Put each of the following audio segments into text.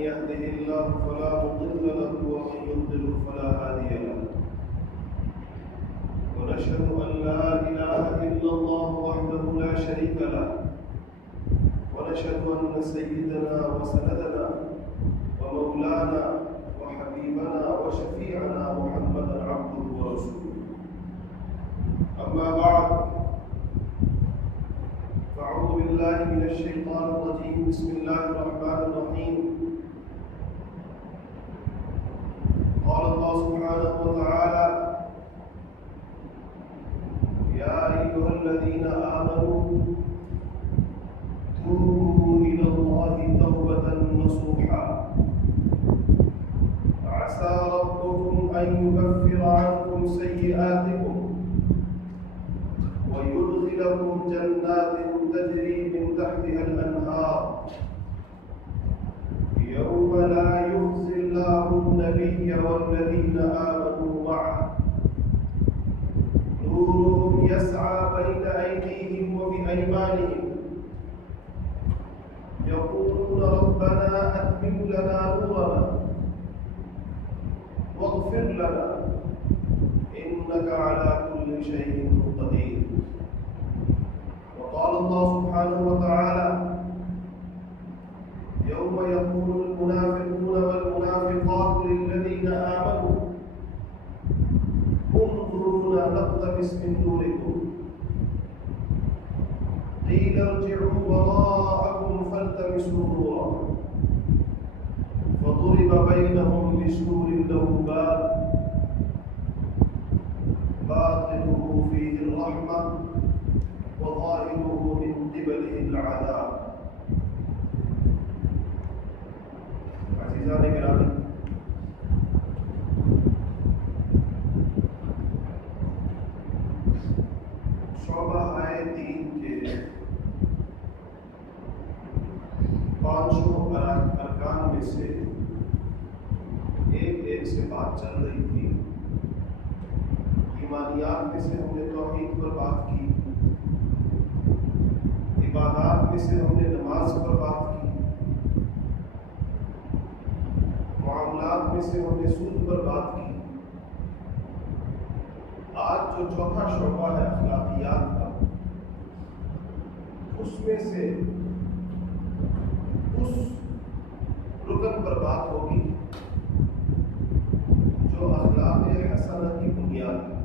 يهده الله فلا مضل له ومن يضلل فلا هادي له ونشهد أن لا إله إلا الله وحده لا شريك له ونشهد أن سيدنا وسندنا ومولانا وحبيبنا وشفيعنا محمدا عبده ورسوله. أما بعد فأعوذ بالله من الشيطان الرجيم. بسم الله الرحمن الرحيم. قال الله سبحانه وتعالى: يا أيها الذين آمنوا توبوا إلى الله توبة نصوحا عسى ربكم أن يكفر عنكم سيئاتكم ويدخلكم جنات تجري من تحتها الأنهار يوم لا يخزي الله النبي والذين آمنوا معه نورهم يسعى بين أيديهم وبأيمانهم يقولون ربنا أتمم لنا نورنا واغفر لنا إنك على كل شيء قدير. وقال الله سبحانه وتعالى: يوم يقول المنافقون والمنافقات للذين آمنوا انظرونا نقتبس من نوركم قيل ارجعوا وراءكم فالتمسوا نورا فضرب بينهم بسور له باب باطنه فيه الرحمة وظاهره من قبله العذاب. عزیزان گرامی، شعبہ دین کے 500 ارکان میں سے ایک سے بات چل رہی تھی. ایمانیات میں سے ہم نے توحید پر بات کی، عبادات میں سے ہم نے نماز پر بات کی، معاملات میں سے ہم نے سود پر بات کی. آج جو چوتھا شعبہ ہے اخلاقیات کا، اس میں سے اس رکن پر بات ہوگی جو اخلاق حسنہ کی بنیاد ہے.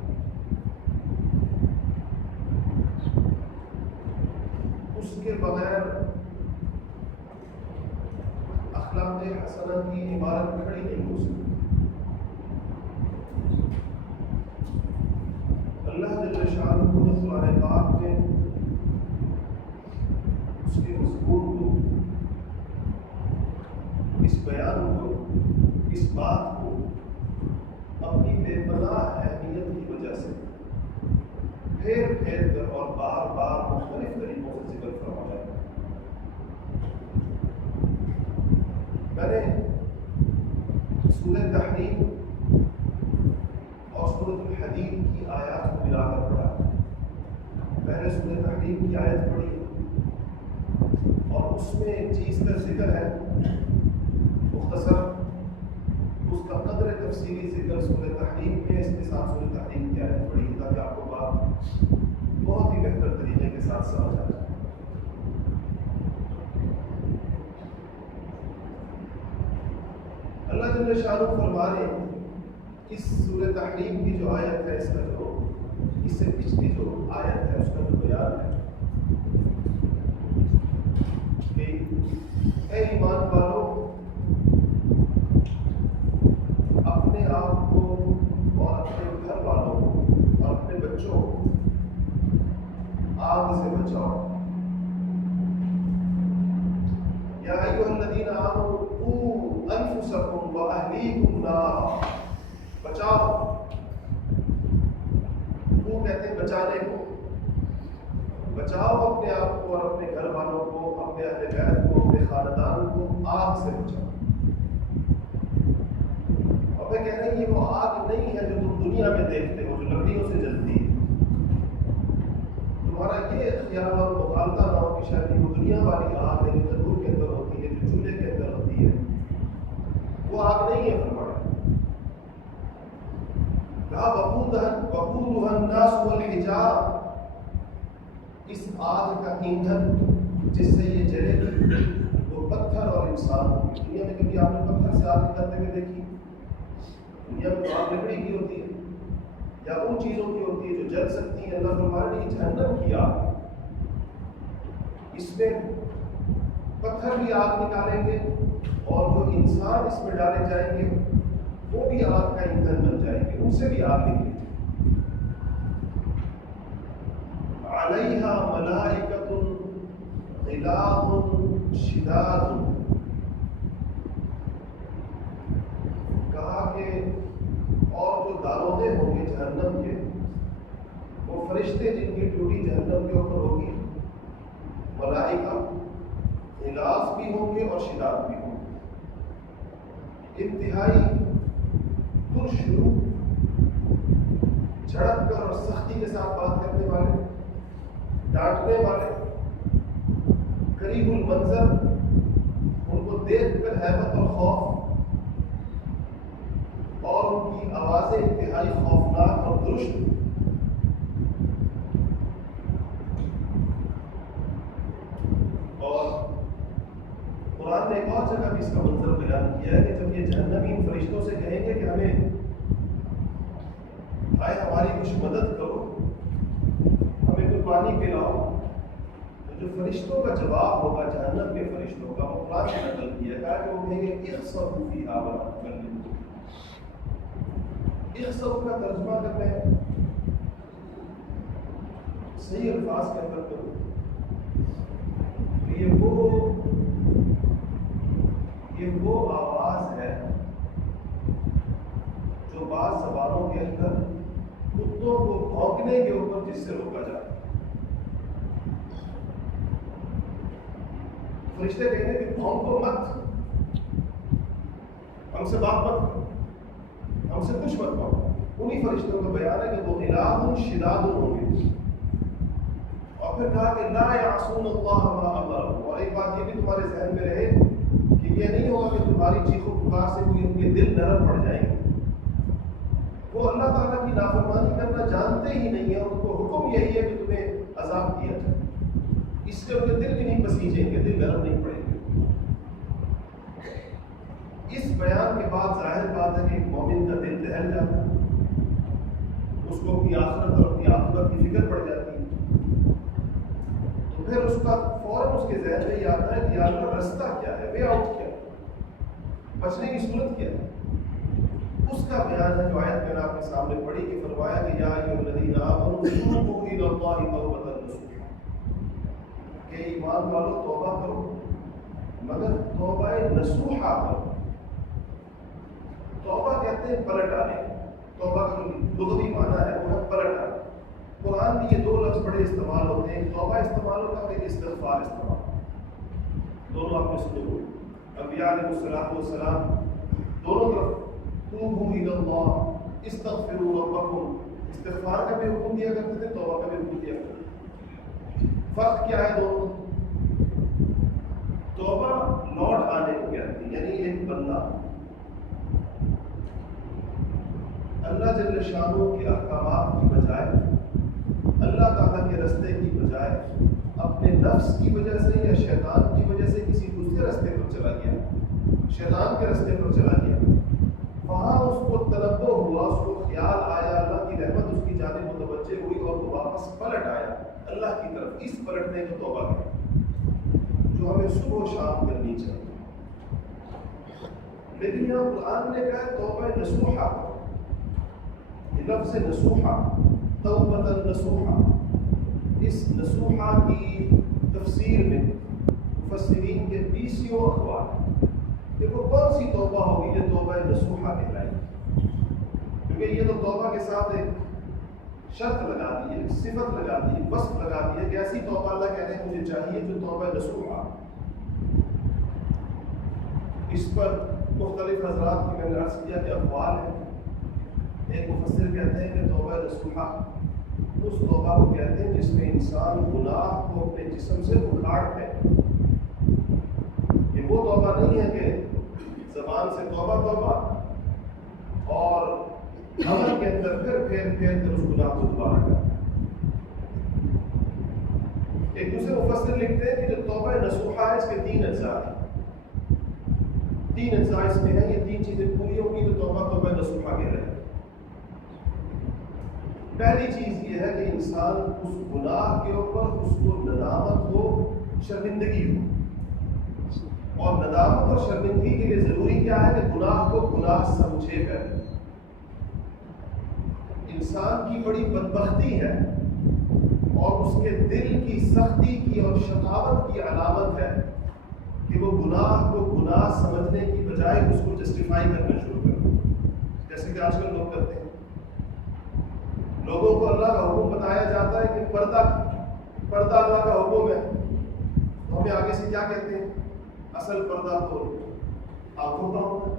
اس کے بغیر اخلاق حسنہ کی عبارت کھڑی نہیں ہو سکتی. اللہ جل شانہ نے قرآن پاک میں اس کے مضمون کو، اس بیان کو، اس بات کو اپنی بے پناہ اہمیت کی وجہ سے پھیر پھیر کر اور بار بار مختلف طریقوں سے ذکر فرمایا. میں نے سورہ تحریم اور سورۃ الحدید کی آیات کو ملا کر پڑھا. پہلے سورہ تحریم کی آیت پڑھی اور اس میں ایک چیز کا ذکر ہے مختصر، اس کا قدر تفصیلی ذکر سورہ تحریم میں، اس کے ساتھ سورہ تحریم کی آیت پڑھی تاکہ آپ کو بات بہت ہی بہتر طریقے کے ساتھ سمجھ آ جائے. اللہ جل شانہ فرما رہے ہیں اس سورہ تحریم کی جو آیت ہے، اس کا جو اس سے پچھلی جو آیت ہے اس کا جو بیان ہے کہ اے ایمان والو، اپنے آپ کو اور اپنے گھر والوں کو اور اپنے بچوں کو آگ سے بچاؤ. یا ایھا الذین آمنوا قوا انفسکم واہلیکم نارا. بچاؤ، وہ کہتے ہیں بچانے کو. بچاؤ اپنے آپ کو اور اپنے گھر والوں کو، اپنے اہل بیت کو، اپنے خاندان کو آگ سے بچاؤ. اور میں کہہ رہے ہیں یہ وہ آگ نہیں ہے جو تم دنیا میں دیکھتے ہو، جو لکڑیوں سے جلتی ہے. تمہارا یہ خیال اور مغالطہ نہ ہو کہ شاید وہ دنیا والی آگ ہے جو تندور کے اندر ہوتی ہے، جو چولہے کے اندر ہوتی ہے. وقودها الناس والحجارہ، اس آگ کا ایندھن جس سے یہ جلے گی وہ پتھر اور انسان ہوگی۔ دنیا میں کبھی آپ نے پتھر سے آگ نکلتے ہوئے دیکھی؟ دنیا میں تو آگ لکڑی کی ہوتی ہے یا ان چیزوں کی ہوتی ہے جو جل سکتی ہیں۔ اللہ فرمانے کی جہنم کی آگ، اس میں پتھر بھی آگ نکالیں گے اور جو انسان اس میں ڈالے جائیں گے وہ بھی آگ کا ایندھن بن جائیں گے، ان سے بھی آگ نکلے گی۔ علیہا ملائکۃ غلاظ شداد، کہا کہ اور جو داروغے ہوں گے جہنم کے، وہ فرشتے جن کی ڈیوٹی جہنم کے اوپر ہوگی، ملائکہ غلاظ بھی ہوں گے اور شداد بھی ہوں گے، انتہائی پرشروع، جھڑک کر اور سختی کے ساتھ بات کرنے والے، ڈانٹنے والے، قریب المنظر، ان کو دیکھ کر ہیبت اور خوف، اور ان کی آوازیں انتہائی خوفناک اور درست۔ اور قرآن نے ایک اور جگہ بھی اس کا منظر بیان کیا ہے کہ جب یہ جہنمی ان فرشتوں سے کہیں گے کہ ہمیں آئے ہماری کچھ مدد کرو، ہمیں کوئی پانی پلاؤ، تو جو فرشتوں کا جواب ہوگا جہنم کے فرشتوں کا، وہ قرآن سے نقل کیا گیا کہ وہ کہیں گے اخسؤوا فیہا ولا تکلمون۔ اخسؤوا کا ترجمہ کرنا ہے صحیح الفاظ کے اندر کرو، یہ وہ آواز ہے جو بعض زبانوں کے اندر کتوں کو بھونکنے کے اوپر جس سے روکا جاتا ہے۔ فرشتے کہیں گے کہ بھونکو مت، ہم سے بات مت کرو، ہم سے کچھ مت کرو۔ انہی فرشتوں کا بیان ہے کہ وہ غلاظ شداد ہوں گے۔ اور پھر کہا کہ لا یعصون اللہ ما امرهم، اور ایک بات یہ بھی تمہارے ذہن میں رہے کہ یہ نہیں ہوگا کہ تمہاری چیخ و پکار سے ان کے دل نرم پڑ جائیں گے، وہ اللہ تعالیٰ کی نافرمانی کرنا جانتے ہی نہیں ہیں، ان کو حکم یہی ہے کہ تمہیں عذاب دیا جائے، اس لیے ان کے دل بھی نہیں پسیجیں گے، دل نرم نہیں پڑیں گے۔ اس بیان کے بعد ظاہر بات ہے کہ ایک مومن کا دل دہل جاتا ہے، اس کو اپنی آخرت اور اپنی عاقبت کی فکر پڑ جاتی ہے، تو پھر اس کا فوراً اس کے ذہن میں یہ آتا ہے کہ یا اللہ رستہ کیا ہے، وے آؤٹ کیا ہے، بچنے کی صورت کیا ہے۔ اس کا بیان ہے جو آیت میں نے آپ کے سامنے پڑھی کہ فرمایا کہ یا ایھا الذین آمنوا توبوا الی اللہ توبۃ نصوحا، کہ ایمان والو توبہ کرو مگر توبہ نصوحا کرو۔ توبہ کہتے ہیں پلٹ آنے، توبہ کا جو لغوی معنی ہے وہ ہے پلٹ آنا۔ قرآن میں یہ دو لفظ بڑے استعمال ہوتے ہیں، ایک توبہ استعمال ہوتا ہے اور ایک استغفار استعمال، دونوں آپ نے سنے ہوئے۔ انبیاء علیہ السلام دونوں طرف توبوا الی اللہ استغفروا ربکم، استغفار کا بھی حکم دیا کرتے تھے، توبہ کا بھی حکم دیا کرتے تھے۔ فرق کیا ہے دونوں؟ توبہ لوٹ آنے کو کہتے ہیں، یعنی ایک بندہ اللہ جل شانہ کے احکامات کی بجائے، اللہ تعالیٰ کے رستے کی بجائے اپنے نفس کی وجہ سے یا شیطان کی وجہ سے کسی دوسرے رستے پر چلا گیا، شیطان کے رستے پر چلا گیا، وہاں اس کو تنبہ ہوا، اس کو خیال آیا، اللہ کی رحمت اس کی جانب متوجہ ہوئی اور وہ واپس پلٹ آیا اللہ کی طرف۔ اس پلٹنے کو توبہ ہے جو ہمیں صبح و شام کرنی چاہیے۔ لیکن یہاں قرآن نے کہا ہے توبہ نصوحا، یہ لفظ نصوحا، توبۃ نصوحا، اس نصوحا کی تفسیر میں مفسرین کے 20 اقوال ہیں کہ وہ کون سی توبہ ہوگی جو توبہ نصوحا کہلائے گی، کیونکہ یہ تو توبہ کے ساتھ ایک شرط لگا دی ہے، صفت لگا دی ہے، وصف لگا دی ہے کہ ایسی توبہ اللہ کہہ رہے ہیں مجھے چاہیے جو توبہ نصوحا۔ اس پر مختلف حضرات کی میں نے عرض کیا کہ اقوال ہیں۔ ایک مفسر کہتے ہیں کہ توبہ نصوحا اس توبہ کو کہتے ہیں جس میں انسان گناہ کو اپنے جسم سے اکھاڑ ہے۔ یہ وہ توبہ نہیں ہے کہ زبان سے توبہ توبہ اور عمل کے اندر پھر پھیر کر اس گناہ کو دوبارہ کرنا. ایک دوسرے مفسر لکھتے ہیں کہ جو توبہ نصوحہ ہے اس کے 3 اجزاء ہیں. 3 اجزاء اس میں ہیں. یہ 3 چیزیں پوری ہوں گی تو توبہ نصوحہ کے رہے. پہلی چیز یہ ہے کہ انسان اس گناہ کے اوپر اس کو ندامت ہو، شرمندگی ہو. اور ندامت اور شرمندگی کے لیے ضروری کیا ہے کہ گناہ کو گناہ سمجھے کر. انسان کی بڑی بدبختی ہے اور اس کے دل کی سختی کی اور شقاوت کی علامت ہے کہ وہ گناہ کو گناہ سمجھنے کی بجائے اس کو جسٹیفائی کرنا شروع کر. جیسے کہ آج کل لوگ کرتے ہیں. لوگوں کو اللہ کا حکم بتایا جاتا ہے کہ پردہ اللہ کا حکم ہے، تو ہمیں آگے سے کیا کہتے ہیں؟ اصل پردہ تو آنکھوں کا ہوتا ہے،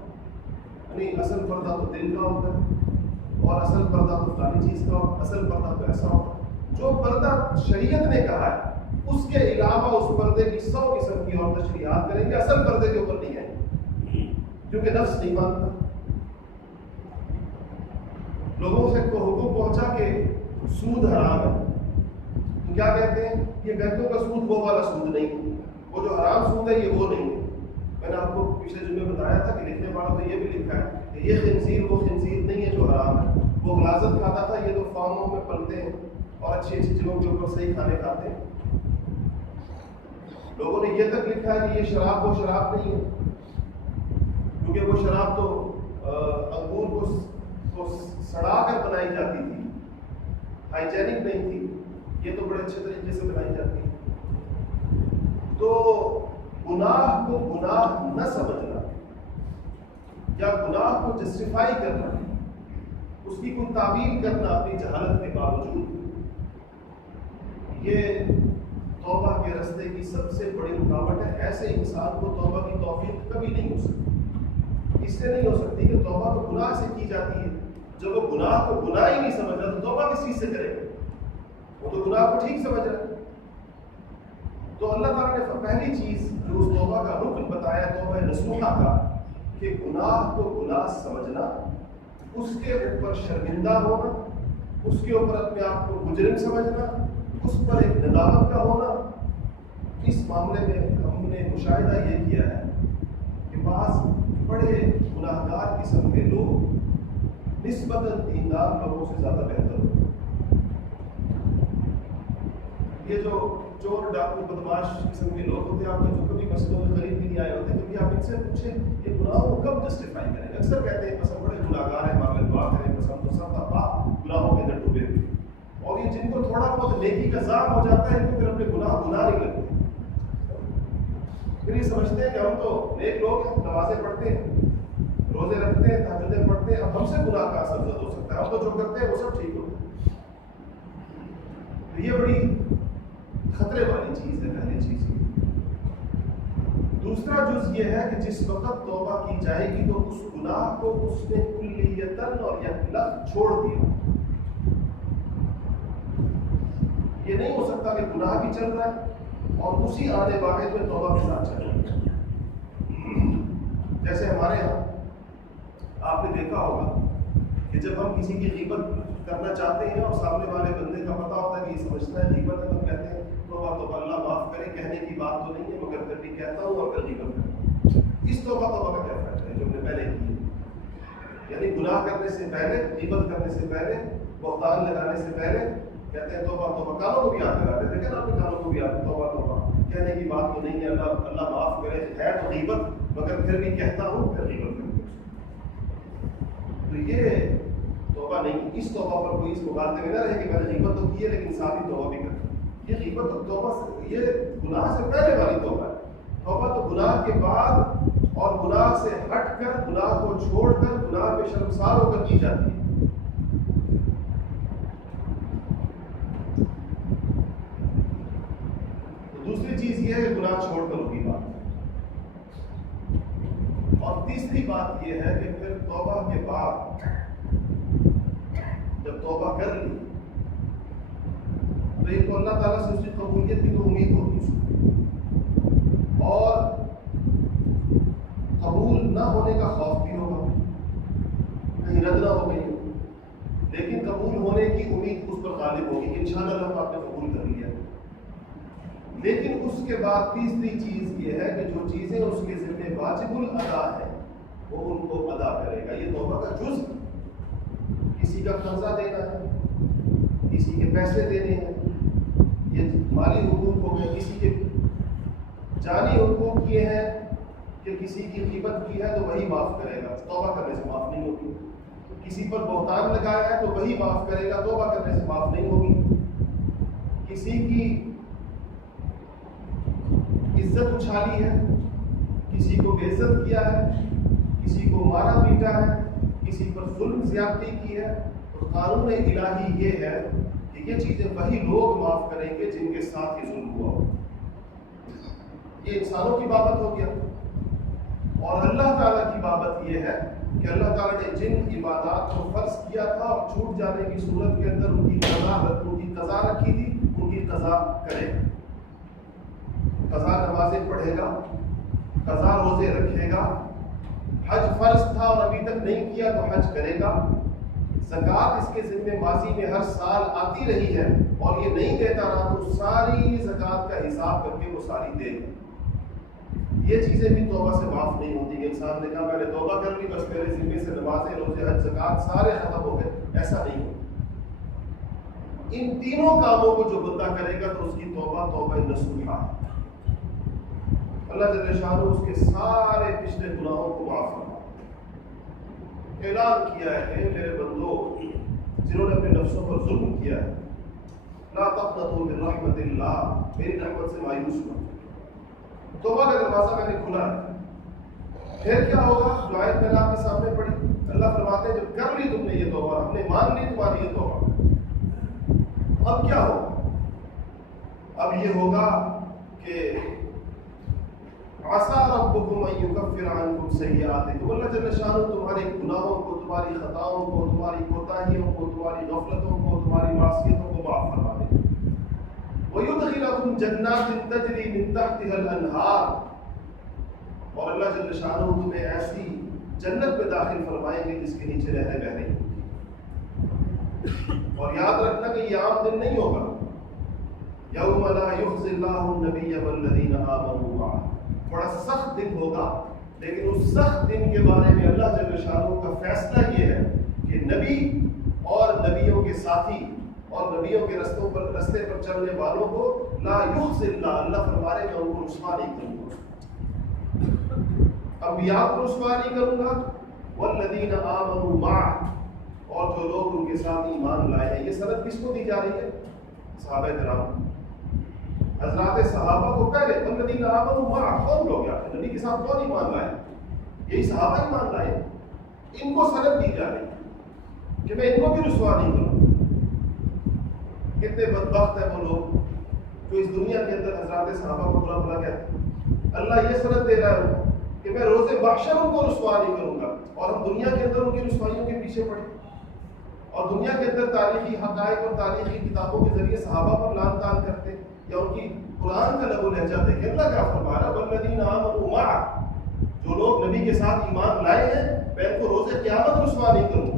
یعنی اصل پردہ تو دل کا ہوتا ہے، اور اصل پردہ تو فلانی چیز کا ہوتا ہے، اصل پردہ تو ایسا ہوتا ہے. جو پردہ شریعت نے کہا ہے اس کے علاوہ اس پردے کی 100 قسم کی اور تشریحات کریں گے. اصل پردے کے اوپر نہیں ہے کیونکہ نفس نہیں مانتا. لوگوں سے کو حکم پہنچا کہ سود حرام ہے تو کیا کہتے ہیں؟ یہ بینکوں کا سود وہ والا سود نہیں ہے، وہ جو حرام سود ہے یہ وہ نہیں ہے. میں نے آپ کو پچھلے جمعے بتایا تھا کہ لکھنے والوں نے یہ بھی لکھا ہے کہ یہ خنزیر وہ خنزیر نہیں ہے جو حرام ہے. وہ غلاظت کھاتا تھا، یہ تو فارموں میں پلتے ہیں اور اچھی جگہوں کے اوپر صحیح کھانے کھاتے ہیں. لوگوں نے یہ تک لکھا ہے کہ یہ شراب وہ شراب نہیں ہے کیونکہ وہ شراب تو انگور کو سڑا کر بنائی جاتی تھی، ہائیجینک نہیں تھی. یہ تو بڑے اچھے طریقے سے بنائی جاتی ہے. تو گناہ کو گناہ نہ سمجھنا یا گناہ کو جسٹیفائی کرنا، اس کی کوئی تعبیر کرنا اپنی جہالت کے باوجود، یہ توبہ کے راستے کی سب سے بڑی رکاوٹ ہے. ایسے انسان کو توبہ کی توفیق کبھی نہیں ہو سکتی. اس سے نہیں ہو سکتی کہ توبہ تو گناہ سے کی جاتی ہے. جب وہ گناہ کو گناہ ہی نہیں سمجھ رہا تو توبہ کس چیز سے کرے گا؟ وہ تو گناہ کو ٹھیک سمجھ رہا ہے. تو اللہ تعالیٰ نے پہلی چیز جو اس توبہ کا رکن بتایا توبہ نصوحہ کا، کہ گناہ کو گناہ سمجھنا، اس کے اوپر شرمندہ ہونا، اس کے اوپر اپنے آپ کو مجرم سمجھنا، اس پر ایک ندامت کا ہونا. اس معاملے میں ہم نے مشاہدہ یہ کیا ہے کہ بعض بڑے گناہ گار قسم کے لوگ نسبتاً دیندار لوگوں سے زیادہ بہتر ہوتے ہیں. یہ جو چور ڈاکو بدماش قسم کے لوگ ہوتے ہیں، آپ جو کبھی مسجدوں میں قریب بھی نہیں آئے ہوتے، کبھی آپ ان سے پوچھیں یہ گناہوں کو کب جسٹیفائی کریں گے. اکثر کہتے ہیں بس ہم بڑے گناہ گار ہیں، معاملے بات کریں، بس ہم تو سب گناہوں کے اندر ڈوبے ہوئے. اور یہ جن کو تھوڑا بہت نیکی کا ذام ہو جاتا ہے ان کو پھر اپنے گناہ نہیں لگتے. پھر یہ سمجھتے ہیں کہ ہم تو نیک لوگ ہیں، نمازیں پڑھتے ہیں، روزے رکھتے ہیں، تہجدیں پڑھتے ہیں، اب ہم سے گناہ کا اثر زد ہو سکتا ہے، ہم تو جو کرتے ہیں وہ سب ٹھیک ہوتا ہے. تو یہ بڑی خطرے والی چیز ہے پہلی چیز. دوسرا جز یہ ہے کہ جس وقت توبہ کی جائے گی تو اس گناہ کو اس نے کلیتاً اور یکلف چھوڑ دیا. یہ نہیں ہو سکتا کہ گناہ بھی چل رہا ہے اور اسی آنے واحد میں توبہ کے ساتھ چل رہا ہے. جیسے ہمارے ہاں آپ نے دیکھا ہوگا کہ جب ہم کسی کی غیبت کرنا چاہتے ہیں اور سامنے والے بندے کا پتہ ہوتا ہے کہ یہ سمجھتا ہے غیبت ہے، تو کہتے ہیں توبہ اللہ معاف کرے، کہنے کی بات تو نہیں ہے مگر پھر بھی کہتا ہوں اور پھر غیبت کرتا ہوں. اس توبہ کا کیا فائدہ ہے جو ہم نے پہلے کی ہے؟ یعنی گناہ کرنے سے پہلے، غیبت کرنے سے پہلے، بہتان لگانے سے پہلے کہتے ہیں توبہ. کانوں کو بھی ہاتھ لگاتے تھے، کہنا اپنے کانوں کو بھی ہاتھ توبہ کہنے کی بات تو نہیں ہے، اللہ معاف کرے، ہے تو غیبت مگر پھر بھی کہتا ہوں پھر غیبت کرتا ہوں. تو یہ توبہ نہیں. اس توبہ پر کوئی اس مقابلے میں نہ رہے کہ میں نے غیبت تو کی ہے لیکن ساتھ ہی توبہ بھی کرتا. یہ غیبت تو توبہ سے، یہ گناہ سے پہلے والی توبہ ہے. توبہ تو گناہ کے بعد اور گناہ سے ہٹ کر، گناہ کو چھوڑ کر، گناہ پہ شرمسار ہو کر کی جاتی ہے. تو دوسری چیز یہ ہے کہ گناہ چھوڑ کر ہوگی بات. اور تیسری بات یہ ہے کہ پھر توبہ کے بعد جب توبہ کر لی تو ایک تو اللہ تعالیٰ سے اس کی قبولیت کی تو امید ہوتی ہے اور قبول نہ ہونے کا خوف بھی ہوگا، کہیں رد نہ ہو گئی ہو. لیکن قبول غالب ہوگی کہ انشاءاللہ ہم آپ نے قبول کر لیا. لیکن اس کے بعد تیسری چیز یہ ہے کہ جو چیزیں اس کے ذمہ واجب الادا ہے وہ ان کو ادا کرے گا. یہ توبہ کا جز. کسی کا قرضہ دینا ہے, کسی کے پیسے دینے ہیں, یہ مالی حقوق ہو گئے, کسی کے جانی حقوق یہ ہیں کہ کسی کی غیبت کی ہے تو وہی معاف کرے گا, توبہ کرنے سے معاف نہیں ہوگی. کسی پر بہتان لگایا ہے تو وہی معاف کرے گا, توبہ کرنے سے معاف نہیں ہوگی. کسی کی عزت اچھالی ہے, کسی کو بے عزت کیا ہے, کسی کو مارا پیٹا ہے, کسی پر ظلم زیادتی کی ہے, تو قانون الہی یہ ہے کہ یہ چیزیں وہی لوگ معاف کریں گے جن کے ساتھ یہ ظلم ہوا ہو. یہ انسانوں کی بابت ہو گیا. اور اللہ تعالیٰ کی بابت یہ ہے کہ اللہ تعالیٰ نے جن عبادات کو فرض کیا تھا اور چھوٹ جانے کی صورت کے اندر ان کی قضا رکھی تھی, ان کی قضا کرے. قضا نمازیں پڑھے گا, قضا روزے رکھے گا. حج فرض تھا اور ابھی تک نہیں کیا تو حج کرے گا. زکوٰۃ اس کے ذمہ ماضی میں ہر سال آتی رہی ہے اور یہ نہیں دیتا رہا تو ساری زکوٰۃ کا حساب کر کے وہ ساری دے گا. یہ چیزیں بھی توبہ سے معاف نہیں ہوتی کہ انسان نے کہا میں نے توبہ کر لی, بس میرے ذمے سے نمازیں روزے حج زکوٰۃ سارے ختم ہو گئے. ایسا نہیں ہوتا. ان تینوں کاموں کو جو بندہ کرے گا تو اس کی توبہ توبہ نصوحہ ہے. اللہ جل شانہ اس کے سارے پچھلے گناہوں کو معاف فرمائے. اعلان کیا ہے کہ میرے بندو جنہوں نے اپنے نفسوں پر ظلم کیا ہے, لا تقنطوا من رحمت اللہ, میری رحمت سے مایوس مت. توبہ کا دروازہ میں نے کھلا ہے. پھر کیا ہوگا؟ جو آیت میں نے آپ کے سامنے پڑھی, اللہ فرماتے ہیں جب کر لی تم نے یہ توبہ, ہم نے مان لی تمہاری یہ توبہ, اب کیا ہوگا؟ اب یہ ہوگا کہ عسیٰ ربکم ان یکفر عنکم سیئاتکم, اللہ جل شانہ تمہارے گناہوں کو, تمہاری خطاؤں کو, تمہاری کوتاہیوں کو, تمہاری غفلتوں کو, تمہاری معصیتوں کو معاف فرما دے. وَيُدْخِلَكُمْ جَنَّاتٍ تَجْرِي مِن تَحْتِهَا الْأَنْهَارُ, اور اللہ جل شانہ تمہیں ایسی جنت میں داخل فرمائیں گے جس کے نیچے نہریں بہ رہی ہیں. اور یاد رکھنا کہ یہ عام دن نہیں ہوگا. یوم لا یخزی اللہ النبی والذین آمنوا معہ, بڑا سخت دن ہوگا, لیکن اس سخت دن کے بارے میں اللہ جل شانہ کا فیصلہ یہ ہے کہ نبی اور نبیوں کے ساتھی اور نبیوں کے رستے پر چلنے والوں کو لا یخزی اللہ, اللہ فرمانے میں ان کو رسوا نہیں کروں گا. انبیاء کو رسوا نہیں کروں گا. والذین آمنوا معہ, اور جو لوگ ان کے ساتھ ایمان لائے ہیں. یہ سند کس کو دی جا رہی ہے؟ صحابہ کرام, حضرات صحابہ کو. پہلے والذین آمنوا معہ کون لوگ ہیں؟ نبی کے ساتھ کون ایمان لائے؟ یہی صحابہ ایمان لائے. ان کو سند دی جا رہی ہے کہ میں ان کو بھی رسوا نہیں کروں. کتنے بدبخت ہیں وہ لوگ جو اس دنیا کے اندر حضرات صحابہ کو برا بھلا کہتے ہیں. اللہ یہ سند دے رہا ہے کہ میں روز محشر ان کو رسوا نہیں کروں گا. اور ہم دنیا کے اندر ان کی رسوائیوں کے پیچھے پڑے اور دنیا کے اندر تاریخی حقائق اور تاریخی کتابوں کے ذریعے صحابہ پر لعن طعن کرتے یا ان کی قرآن کا لب و لہجہ دیکھیں. اللہ کیا فرما رہا ہے؟ والذین آمنوا معہ, جو لوگ نبی کے ساتھ ایمان لائے ہیں میں ان کو روز قیامت رسوا نہیں کروں گا.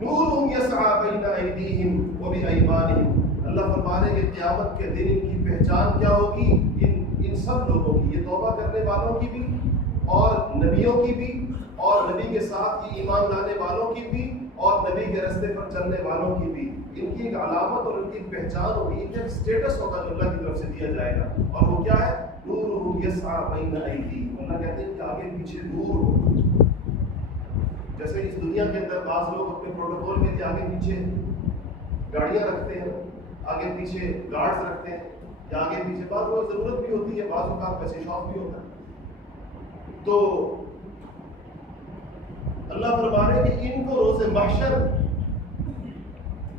نورہم یسعی بین ایدیہم وبایمانہم, اللہ فرما رہے کہ قیامت کے دن ان کی پہچان کیا ہوگی؟ ان سب لوگوں کی, یہ توبہ کرنے والوں کی بھی اور نبیوں کی بھی اور نبی کے ساتھ ایمان لانے والوں کی بھی اور نبی کے راستے پر چلنے والوں کی بھی. ان کی ایک علامت اور ان کی ایک پہچان ہوگی, ان کا ایک سٹیٹس ہوگا جو اللہ کی طرف سے دیا جائے گا. اور وہ کیا ہے؟ نورہم یسعی بین ایدیہم. اللہ کہتے ہیں کہ آگے پیچھے نور ہو. جیسے اس دنیا کے اندر بعض لوگ اپنے پروٹوکول کے لیے آگے پیچھے گاڑیاں رکھتے ہیں, آگے پیچھے گارڈز رکھتے ہیں, یا آگے پیچھے بعض لوگ ضرورت بھی ہوتی ہے, بعض اوقات پیسے شوق بھی ہوتا ہے. تو اللہ فرما رہے کہ ان کو روز محشر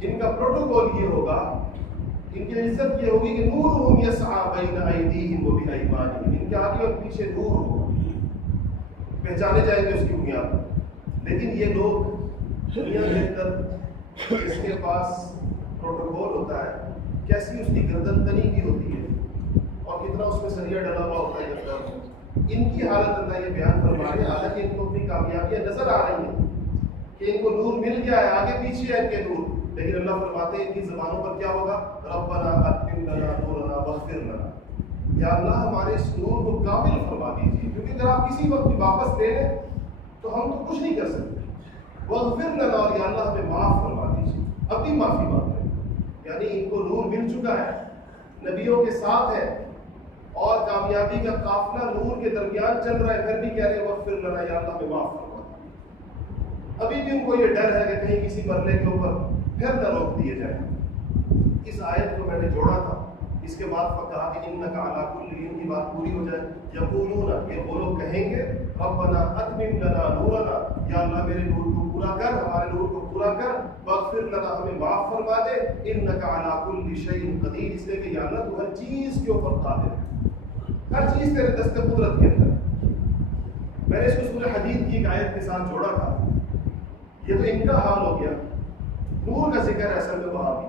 ان کا پروٹوکول یہ ہوگا, ان کی عزت یہ ہوگی کہ نورہم یسعی بین ایدیہم وبایمانہم, ان کے آگے اور پیچھے نور ہوگا, پہچانے جائیں گے اس کی بنیاد پر. لیکن یہ لوگ دنیا کے اندر اس کے پاس پروٹوکول ہوتا ہے, کیسی اس کی گردن تنی کی ہوتی ہے اور کتنا اس میں سریا ڈلا ہوا ہوتا ہے. ان کی حالت اللہ یہ بیان فرما رہے ہیں, حالانکہ ان کو اپنی کامیابیاں نظر آ رہی ہیں کہ ان کو نور مل گیا ہے, آگے پیچھے ہے ان کے نور, لیکن اللہ فرماتے ہیں ان کی زبانوں پر کیا ہوگا؟ ربنا اتمم لنا نورنا واغفر لنا، یا اللہ ہمارے اس نور کو کامل فرما دیجیے، کیونکہ اگر آپ کسی وقت بھی واپس لے لیں تو ہم تو کچھ نہیں کر سکتے۔ واغفر لنا، اور یا اللہ ہمیں معاف فرما دیجیے، اب بھی معافی مانگ رہے ہیں، یعنی ان کو نور مل چکا ہے، نبیوں کے ساتھ ہے اور کامیابی کا قافلہ نور کے درمیان چل رہا ہے، پھر بھی کہہ رہے ہیں واغفر لنا، یا اللہ ہمیں معاف فرما دیجیے۔ ابھی بھی ان کو یہ ڈر ہے کہ کہیں کسی مرلے کے اوپر پھر نہ روک دیے جائیں۔ اس آیت کو میں نے جوڑا تھا، اس کے بعد کہا کہ انک علی کل شیء، کی بات پوری ہو جائے۔ یقولون، یہ وہ لوگ کہیں گے ربنا اتمم لنا نورنا، یا اللہ میرے نور کو پورا کر، ہمارے نور کو پورا کر، واغفر لنا، ہمیں معاف فرما دے، انک علی کل شیء قدیر، اس لیے کہ یا اللہ تو ہر چیز کے اوپر قادر ہے، ہر چیز تیرے دست قدرت کے اندر ہے۔ میں نے اس کو سورہ حدید کی ایک آیت کے ساتھ جوڑا تھا، یہ تو ان کا حال ہو گیا، نور کا ذکر ہے اصل میں وہاں بھی۔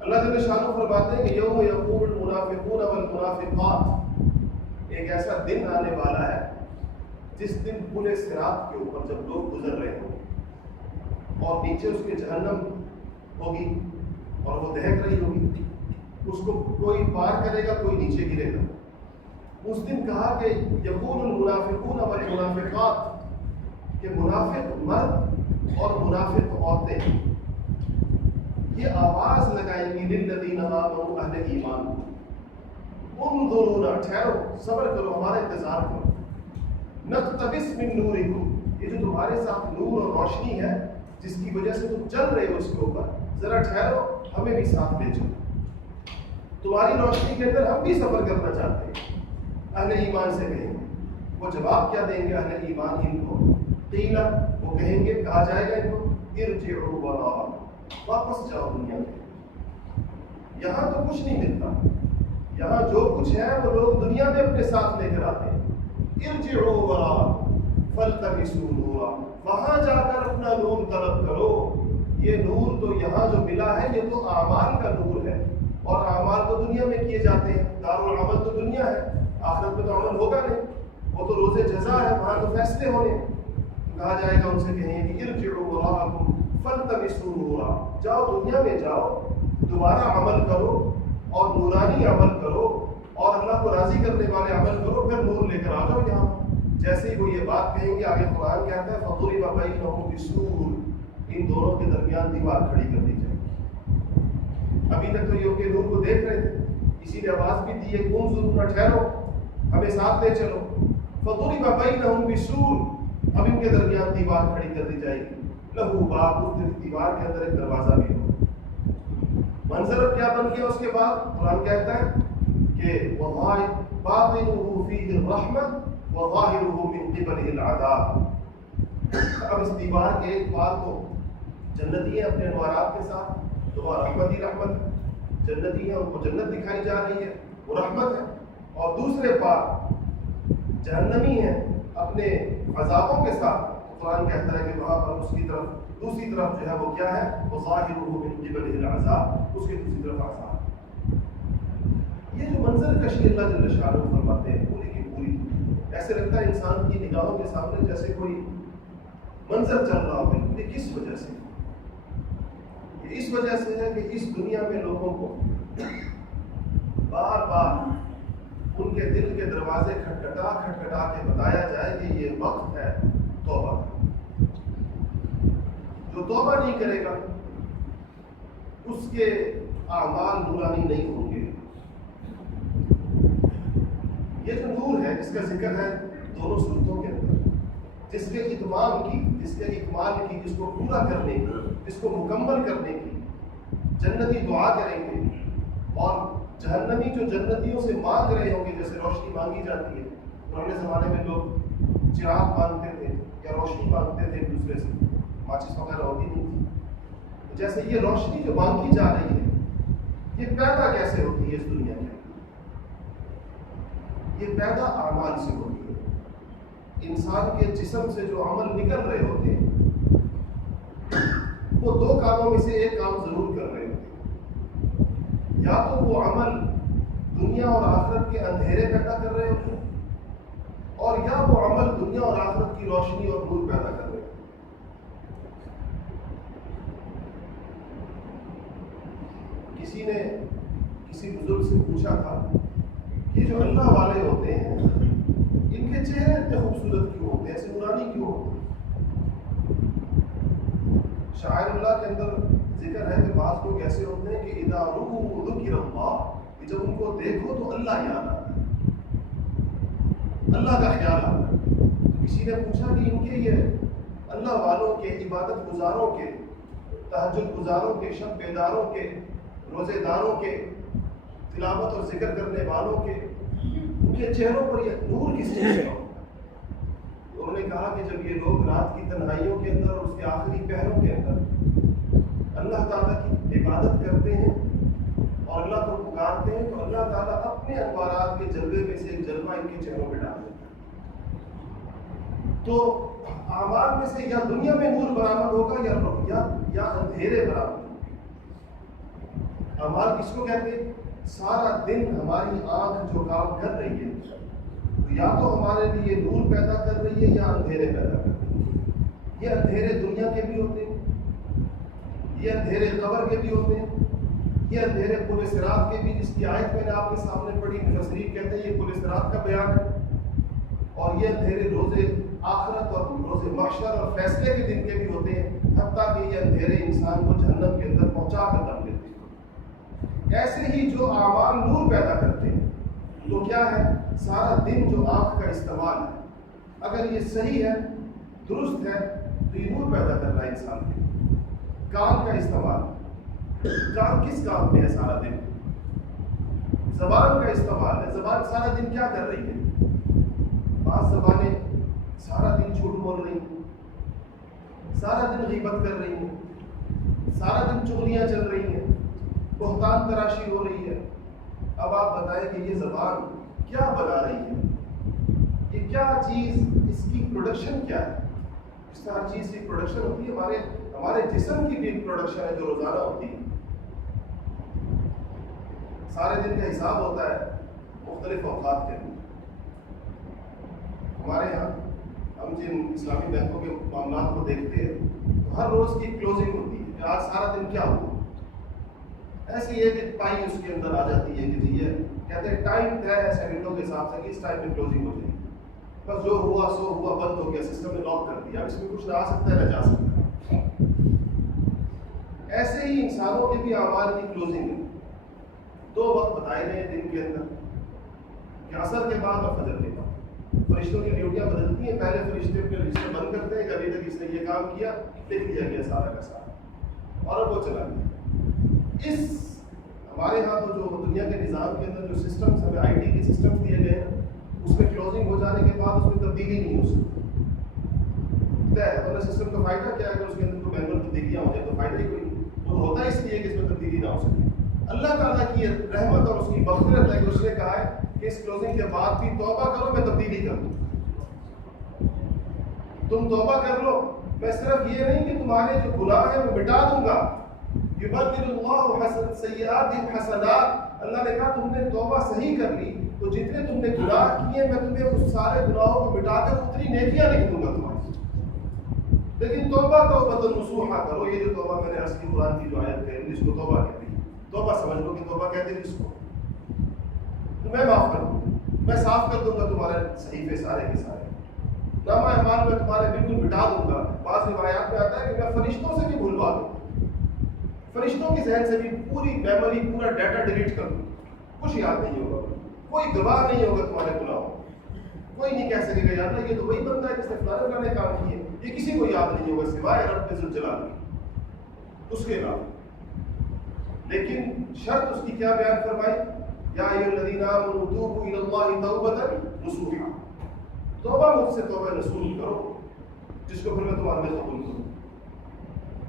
اللہ جل شانہ فرماتے ہیں کہ یوم یقول المنافقون والمنافقات، ایک ایسا دن آنے والا ہے جس دن پل صراط کے اوپر جب لوگ گزر رہے ہوں اور نیچے اس کے جہنم ہوگی اور وہ دہک رہی ہوگی، اس کو کوئی پار کرے گا، کوئی نیچے گرے گا۔ اس دن کہا کہ یقول المنافقون والمنافقات، کہ منافق مرد اور منافق عورتیں یہ آواز لگائیں گی للذین آمنوا، اہل ایمان، انظرونا، ٹھہرو، صبر کرو، ہمارا انتظار کرو، نقتبس من نورکم، یہ جو تمہارے ساتھ نور اور روشنی ہے جس کی وجہ سے تم چل رہے ہو اس کے اوپر، ذرا ٹھہرو، ہمیں بھی ساتھ لے چلو، تمہاری روشنی کے اندر ہم بھی سفر کرنا چاہتے ہیں۔ اہل ایمان سے کہیں گے، وہ جواب کیا دیں گے اہل ایمان ان کو؟ قیل، وہ کہیں گے، کہا جائے گا ان کو، ارجعوا وراءکم، واپس جاؤ دنیا میں، یہاں تو کچھ نہیں ملتا، یہاں جو کچھ ہے وہ لوگ دنیا میں اپنے ساتھ لے کر آتے ہیں۔ ارجعوا وراءکم فالتمسوا نورا، وہاں جا کر اپنا نور طلب کرو، یہ نور تو یہاں جو ملا ہے یہ تو اعمال کا نور ہے، اور اعمال تو دنیا میں کیے جاتے ہیں، دارالعمل تو دنیا ہے، آخرت میں تو عمل ہوگا نہیں، وہ تو روز جزا ہے، وہاں تو فیصلے ہونے۔ کہا جائے گا ان سے، کہیں کہ ارجعوا وراءکم فالتمسوا نورا، جاؤ دنیا میں جاؤ، دوبارہ عمل کرو اور نورانی عمل کرو اور اللہ کو راضی کرنے والے عمل کرو، پھر نور لے کر آ جاؤ یہاں۔ جیسے ہی وہ یہ بات کہیں گے، آگے قرآن کہتا ہے فَضُرِبَ بَيْنَهُم بِسُورٍ، ان دونوں کے درمیان دیوار کھڑی کر دی جائے گی۔ ابھی تک تو یہ ان کے نور کو دیکھ رہے تھے، اسی نے آواز بھی دی ہے کہ انظرونا، ٹھہرو، ہمیں ساتھ لے چلو۔ فَضُرِبَ بَيْنَهُم بِسُورٍ، اب ان کے درمیان دیوار کھڑی کر دی جائے گی، لہو باب، اس دیوار کے اندر ایک دروازہ بھی ہو۔ منظر اب کیا بن گیا اس کے بعد؟ قرآن کہتا ہے کہ باطنہ فیہ الرحمہ وظاہرہ من قبلہ العذاب، اب اس دیوار کے ایک پار تو جنتی ہیں اپنے انوارات کے ساتھ، تو وہ رحمت ہی رحمت ہے، جنتی ہیں ان کو جنت دکھائی جا رہی ہے، وہ رحمت ہے، اور دوسرے پار جہنمی ہیں اپنے عذابوں کے ساتھ، قرآن کہتا ہے کہ وہاں پر اس کی طرف دوسری طرف جو ہے وہ کیا ہے؟ وظاہرہ من قبلہ العذاب، اس کی دوسری طرف عذاب۔ یہ جو منظر کشی اللہ جل شانہ فرماتے ہیں پوری کی پوری، ایسے لگتا ہے انسان کی نگاہوں کے سامنے جیسے کوئی منظر چل رہا ہو، یہ کس وجہ سے؟ یہ اس وجہ سے ہے کہ اس دنیا میں لوگوں کو بار بار ان کے دل کے دروازے کھٹکھٹا کے بتایا جائے کہ یہ وقت ہے توبہ کا، جو توبہ نہیں کرے گا اس کے اعمال نورانی نہیں ہوں گے۔ یہ جو نور ہے جس کا ذکر ہے دونوں صورتوں کے اندر، جس کے اتمام کی، جس کے اکمال کی، جس کو پورا کرنے کی، جس کو مکمل کرنے کی جنتی دعا کریں گے، اور جہنمی جو جنتیوں سے مانگ رہے ہوں گے، جیسے روشنی مانگی جاتی ہے، پرانے زمانے میں لوگ چراغ مانگتے تھے یا روشنی مانگتے تھے ایک دوسرے سے، ماچس وغیرہ ہوتی نہیں تھی، جیسے یہ روشنی جو مانگی جا رہی ہے یہ پیدا کیسے ہوتی ہے اس دنیا میں؟ یہ پیدا اعمال سے ہوتی ہے، انسان کے جسم سے جو عمل نکل رہے ہوتے ہیں وہ دو کاموں میں سے ایک کام ضرور کر رہے ہوتے ہیں، یا تو وہ عمل دنیا اور آخرت کے اندھیرے پیدا کر رہے ہوتے ہیں، اور یا وہ عمل دنیا اور آخرت کی روشنی اور نور پیدا کر رہے ہوتے ہیں۔ پوچھا تھا یہ جو اللہ والے ہوتے ہیں ان کے چہرے اتنے خوبصورت کیوں ہوتے ہیں، ایسے نورانی کیوں ہوتے ہیں؟ شاعر اللہ کے اندر ذکر ہے کہ بعض لوگ ایسے ہوتے ہیں کہ اذا رؤوا ذکر اللہ، کہ جب ان کو دیکھو تو اللہ یاد آتا ہے، اللہ کا خیال آتا ہے۔ کسی نے پوچھا کہ ان کے یہ اللہ والوں کے، عبادت گزاروں کے، تہجد گزاروں کے، شب بیداروں کے، روزے داروں کے، تلاوت اور ذکر کرنے والوں کے، ان کے چہروں پر یہ نور کس چیز کا ہوتا ہے؟ انہوں نے کہا کہ جب یہ لوگ رات کی تنہائیوں کے اندر اور اس کے آخری پہروں کے اندر اللہ تعالیٰ کی عبادت کرتے ہیں اور اللہ کو پکارتے ہیں، تو اللہ تعالیٰ اپنے انوارات کے جلوے میں سے ایک جلوہ ان کے چہروں پہ ڈال دیتا ہے۔ تو اعمال میں سے یا دنیا میں نور برآمد ہوگا یا اندھیرے برآمد ہوگا۔ اعمال کس کو کہتے ہیں؟ سارا دن ہماری آنکھ جو کام کر رہی ہے تو یا تو ہمارے لیے نور پیدا کر رہی ہے یا اندھیرے پیدا کر رہی ہے۔ یہ اندھیرے دنیا کے بھی ہوتے ہیں، یہ اندھیرے قبر کے بھی ہوتے ہیں، یہ اندھیرے پل صراط کے بھی، جس کی آیت میں نے آپ کے سامنے پڑھی، مفسرین کہتے ہیں یہ پل صراط کا بیان ہے، اور یہ اندھیرے روزے آخرت اور روزے محشر اور فیصلے کے دن کے بھی ہوتے ہیں، حتیٰ کہ یہ اندھیرے انسان کو جہنم کے اندر پہنچا کر دم دیتے ہیں۔ ایسے ہی جو اعمال نور پیدا کرتے ہیں تو کیا ہے؟ سارا دن جو آنکھ کا استعمال ہے، اگر یہ صحیح ہے، درست ہے، تو یہ نور پیدا کر رہا ہے انسان کے۔ کان کا استعمال، کان کس کام میں ہے سارا دن؟ زبان کا استعمال ہے، زبان سارا دن کیا کر رہی ہے؟ بعض زبانیں سارا دن جھوٹ بول رہی ہیں، سارا دن غیبت کر رہی ہیں، سارا دن چغلیاں چل رہی ہیں، بہتان تراشی ہو رہی ہے۔ اب آپ بتائیں کہ یہ زبان کیا بنا رہی ہے؟ یہ کیا چیز، اس کی پروڈکشن کیا ہے؟ اس طرح چیز کی پروڈکشن ہوتی ہے، ہمارے جسم کی بھی پروڈکشن ہے جو روزانہ ہوتی ہے۔ سارے دن کا حساب ہوتا ہے مختلف اوقات کے اندر۔ ہمارے یہاں ہم جن اسلامی بینکوں کے معاملات کو دیکھتے ہیں تو ہر روز کی کلوزنگ ہوتی ہے کہ آج سارا دن کیا ہوا۔ ایسے یہ کہ پائی اس کے اندر آ جاتی ہے کہ جی یہ کہتے ہیں ٹائم طے ہے سیکنڈوں کے حساب سے کہ اس ٹائم میں کلوزنگ ہو جائے گی، بس جو ہوا سو ہوا، بند ہو گیا، سسٹم نے لاک کر دیا، اس میں کچھ نہ آ سکتا ہے نہ جا سکتا ہے۔ ایسے ہی انسانوں کے بھی اعمال کی کلوزنگ ہے۔ دو وقت بتائے گئے دن کے اندر کہ عصر کے بعد اور فجر کے بعد۔ فرشتوں کی ڈیوٹیاں بدلتی ہیں، پہلے فرشتے اپنے رجسٹر بند کرتے ہیں کہ ابھی تک اس نے یہ کام کیا، لکھ دیا گیا سارا کا سارا، اور اب وہ چلا گیا۔ اس ہمارے ہاں تو جو دنیا کے نظام کے اندر جو سسٹمز ہمیں آئی ٹی کے سسٹمز دیے گئے ہیں، اس میں کلوزنگ ہو جانے کے بعد اس میں تبدیلی نہیں ہو سکتی ہے۔ ورنہ سسٹم کا فائدہ کیا ہے؟ اگر اس کے اندر کوئی مینول تبدیلیاں ہو جائے تو فائدہ ہی کوئی نہیں، وہ ہوتا ہے اس لیے کہ اس میں تبدیلی نہ ہو سکے۔ اللہ تعالیٰ کی رحمت اور اس کی مغفرت ہے کہ اس نے کہا ہے کہ اس کلوزنگ کے بعد بھی توبہ کرو، میں تبدیلی کر دوں۔ تم توبہ کر لو، میں صرف یہ نہیں کہ تمہارے جو گناہ ہیں وہ مٹا دوں گا، یبدل اللہ سیئاتہم حسنات، اللہ نے کہا تم نے توبہ صحیح کر لی تو جتنے تم نے گناہ کیے میں تمہیں اس سارے گناہوں کو مٹا کر اتنی نیکیاں لکھ دوں گا تمہاری۔ لیکن توبہ توبۃ نصوحا کرو، یہ جو توبہ میں نے عرض کی قرآن کی جو آیت ہے جس کو توبہ کہتے ہیں، توبہ سمجھ لو کہ توبہ کہتے ہیں جس کو تو میں معاف کر دوں، میں صاف کر دوں گا تمہارے صحیفے سارے کے سارے، نامہ اعمال میں تمہارے بالکل مٹا دوں گا۔ بعض روایات میں آتا ہے کہ میں فرشتوں سے بھی بھلوا دوں، فرشتوں کی ذہن سے بھی پوری میموری، پورا ڈیٹا ڈیلیٹ کر دوں، کچھ یاد نہیں ہوگا، کوئی گواہ نہیں ہوگا تمہارے گناہوں، کوئی نہیں کہہ سکے گا یار یہ تو وہی بندہ ہے جس نے فلانے فلانے کام کیے، یہ کسی کو یاد نہیں ہوگا سوائے رب ذوالجلال کی، اس کے علاوہ۔ لیکن شرط اس کی کیا بیان فرمائی؟ یا ایھا الذین آمنوا توبوا الی اللہ توبۃ نصوحا، توبہ مجھ سے توبہ نصوح کرو، جس کو پھر میں تمہارے میں قبول کروں،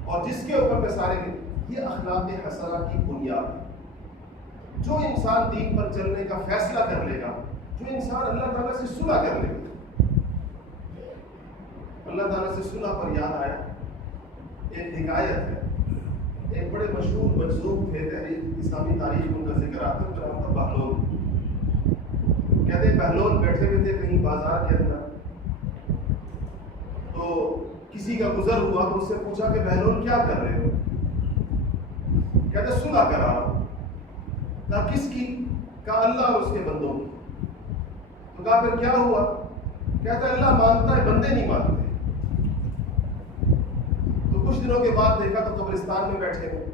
اور جس کے اوپر میں سارے یہ اخلاق حسنہ کی بنیاد ہے۔ جو انسان دین پر چلنے کا فیصلہ کر لے گا، جو انسان اللہ تعالیٰ سے صلح کر لے گا، اللہ تعالیٰ سے صلح پر یاد آیا ایک حکایت ہے، ایک بڑے مشہور مجذوب تھے، تحریک اسلامی تاریخ میں ان کا ذکر آتا ہے، ان کا نام تھا بہلول۔ کہتے ہیں بہلول بیٹھے ہوئے تھے کہیں بازار کے اندر، تو کسی کا گزر ہوا تو اس سے پوچھا کہ بہلول کیا کر رہے ہو؟ کہتے صلح کرا رہا ہوں۔ کہا کس کی؟ کہا اللہ اور اس کے بندوں کی. تو کہا پھر کیا ہوا؟ کہتا ہے اللہ مانتا ہے بندے نہیں مانتے. تو کچھ دنوں کے بعد دیکھا تو قبرستان میں بیٹھے ہیں.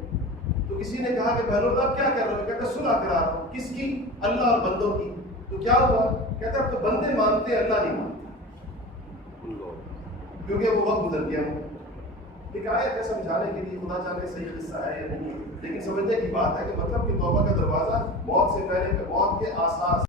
تو کسی نے کہا کہ بہنوں آپ کیا کر رہے ہو؟ کہتا صلح کرا رہا ہوں. کس کی؟ اللہ اور بندوں کی. تو کیا ہوا؟ کہتا اب تو بندے مانتے اللہ نہیں مانتا، کیونکہ وہ وقت گزر گیا. ایک آیت ہے سمجھانے کے لیے، خدا جانے صحیح قصہ ہے یا نہیں، لیکن سمجھنے کی بات ہے کہ مطلب کہ توبہ کا دروازہ موت سے پہلے موت کے آثار